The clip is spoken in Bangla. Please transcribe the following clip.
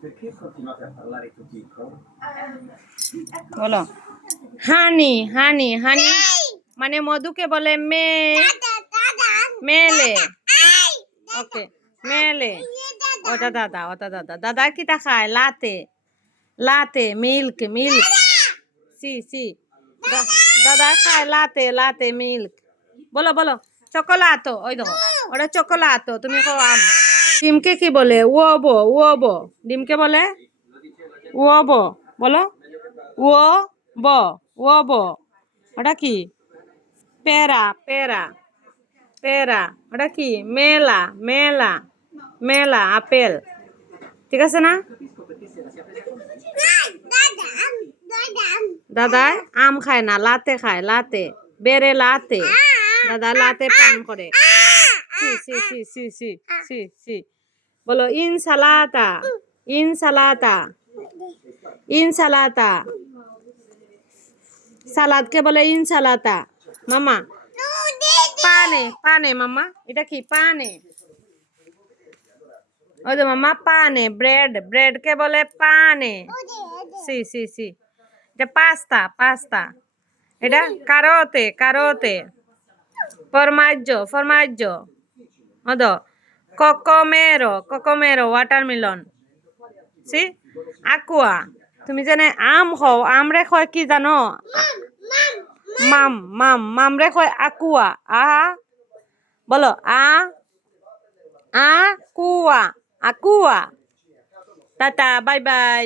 Perché continuate a parlare così? বলো হানি হানি হানি মানে মধুকে বলে মেলে ওকে মেলে ওটা দাদা দাদা কিটা খায় লাতে লাতে মিল্ক মিল্ক সি সি দাদা খায় লাতে মিল্ক বলো বলো চকোলাতো ওই দেখো ওটা চকোলাতো তুমি কো আম ডিমকে কি বলে ওবো ডিমকে বলে ওবো বলো ওবো ওটা কি পেরা পেরা পেরা ওটা কি মেলা মেলা মেলা আপেল ঠিক আছে না দাদা আম খায় না লাতে খায় লাতে বেড়ে লাতে দাদা লাতে পান করে C C C C C C C বলো ইনসালাতা ইনসালাতা ইনসালাতা সালাদকে বলে ইনসালাতা মামা পানে পানে মামা এটা কি পানে ওই তো মামা পানে ব্রেড ব্রেড কে বলে পানে সি সি সি এটা পাস্তা পাস্তা এটা কারোতে কারোতে ফরমাজ্জো ফরমাজ্জো ওদো কোকোমেরো কোকোমেরো ওয়াটারমেলন সি আকুয়া তুমি জানে আম হও আমরে কয় কি জানো মাম রে কয় আকুয়া বলো Aqua Aqua tata bye bye